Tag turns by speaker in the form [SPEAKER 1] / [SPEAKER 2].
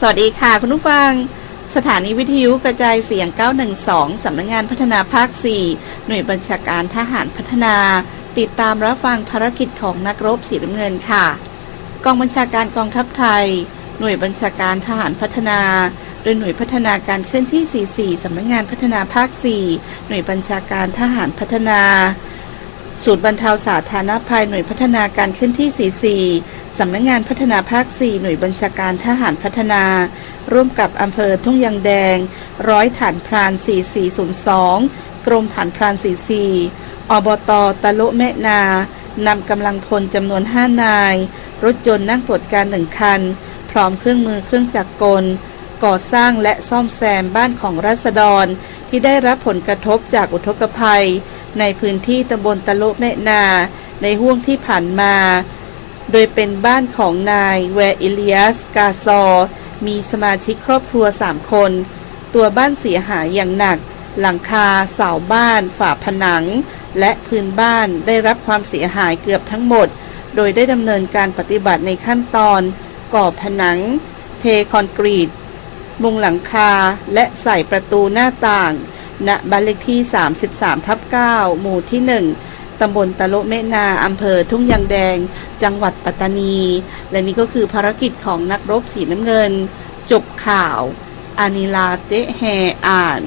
[SPEAKER 1] สวัสดีค่ะ คุณผู้ฟัง สถานีวิทยุกระจายเสียง 912 สำนักงงานพัฒนาภาค 4 หน่วยบัญชาการทหารพัฒนา ติดตามรับฟังภารกิจของนักรบสีน้ำเงินค่ะ กองบัญชาการกองทัพไทย หน่วยบัญชาการทหารพัฒนา โดยหน่วยพัฒนาการเคลื่อนที่ 44 สำนักงงานพัฒนาภาค 4 หน่วยบัญชาการทหารพัฒนาศูนย์บรรเทาสาธารณภัยหน่วยพัฒนาการเคลื่อนที่ 44 สำนักงงานพัฒนาภาค 4 หน่วยบัญชาการทหารพัฒนา ร่วมกับอำเภอทุ่งยางแดง ร้อยฐานพราน 4402 กรมฐานพราน 44 อบตตะโลุแม่นานำกำลังพลจำนวน 5 นาย รถยนต์นั่งตรวจการหนึ่งคัน พร้อมเครื่องมือเครื่องจักรกล ก่อสร้างและซ่อมแซมบ้านของราษฎร ที่ได้รับผลกระทบจากอุทกภัย ในพื้นที่ตำบลตะโลุแม่นา ในห่วงที่ผ่านมา โดยเป็นบ้านของนายแวร์อิเลียสกาซอ มีสมาชิกครอบครัว 3 คน ตัวบ้านเสียหายอย่างหนัก หลังคา เสาบ้าน ฝาผนัง และพื้นบ้านได้รับความเสียหายเกือบทั้งหมด โดยได้ดำเนินการปฏิบัติในขั้นตอน ก่อผนัง เทคอนกรีต มุงหลังคา และใส่ประตูหน้าต่าง ณ บ้านเลขที่ 33 ทับ 9 หมู่ที่ 1ตำบลตะโลเมนา อำเภอทุ่งยางแดง จังหวัดปัตตานี และนี่ก็คือภารกิจของนักรบสีน้ำเงิน จบข่าว อานิลาเจแฮอ่าน